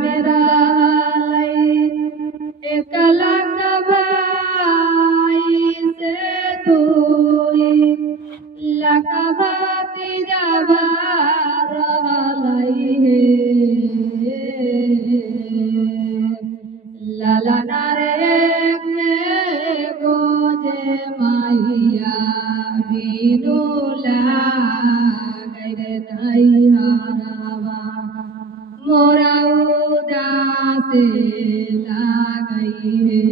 मेरा एकला कबाई से तोई लकबाती जाबा रहलाई लाला नारे के गोजे माइया बिनुला गैरे नहीं हारावा मोरा उदास लागई है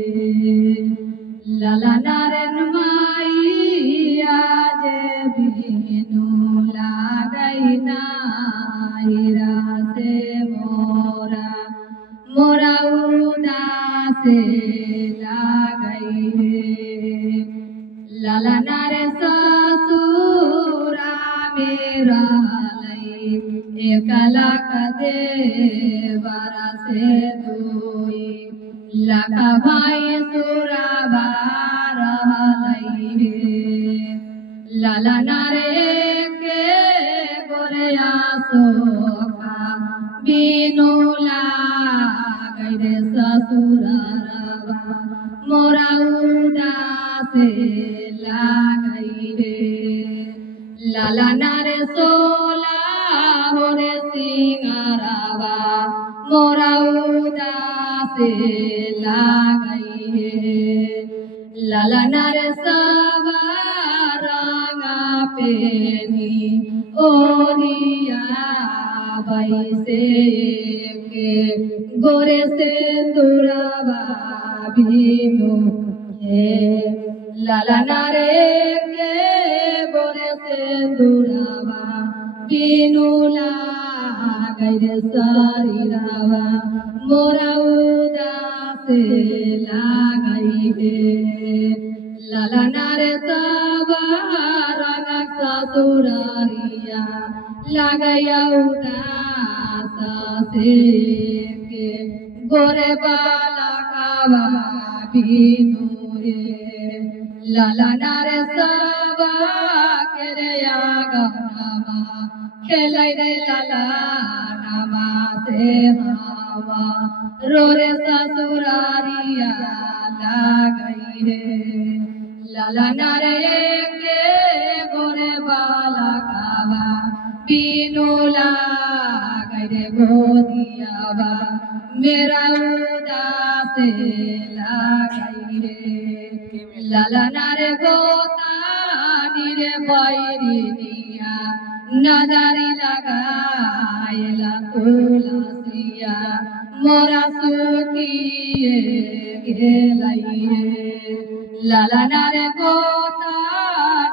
लाला नारायण माइया जे बिनु लागई ना हीरा से मोरा मोरा उदास लागई है लाला नारे ससुरा मेरा एकला कदे बारा से दुई लका भाई सुराबा रहलाई हे लाला नारे के गोरिया सोखा बिनु लागई रे ससुरारवा मोरा उदास लागई हे लाला नारे सोला होरे सिंगारावा मोरा उदास लागई है लाला नारे सवा रंगा पेनी ओरिया बैसे के गोरे से दुरावा भीमो है लाला नारे के गोरे से दुरावा बिनुला गैरे शरीरवा मोरा उदास लागई हे लाला नारे सबा रंग ससुरारिया लागया उदास से के गोरे बाला कावा बिनु रे लाला नारे सबा केरे आगनमा खेलाई रे लाला नामा से हवा रोरे ससुरारिया लागई रे लाला नारे के गोरे बाला कावा बिनु लागई रे गोदियावा मेरा उदास लागई रे लाला नारे गोता नीरे बैरिनिया नजारी लगायला तुलसिया मोरा सुखिए गेलाई है लाला नारे गोता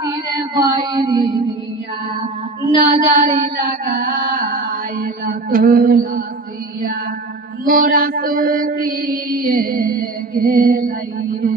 नीरे बैरिनिया नजारी लगायला तुलसिया मोरा सुखिए गेलाई है।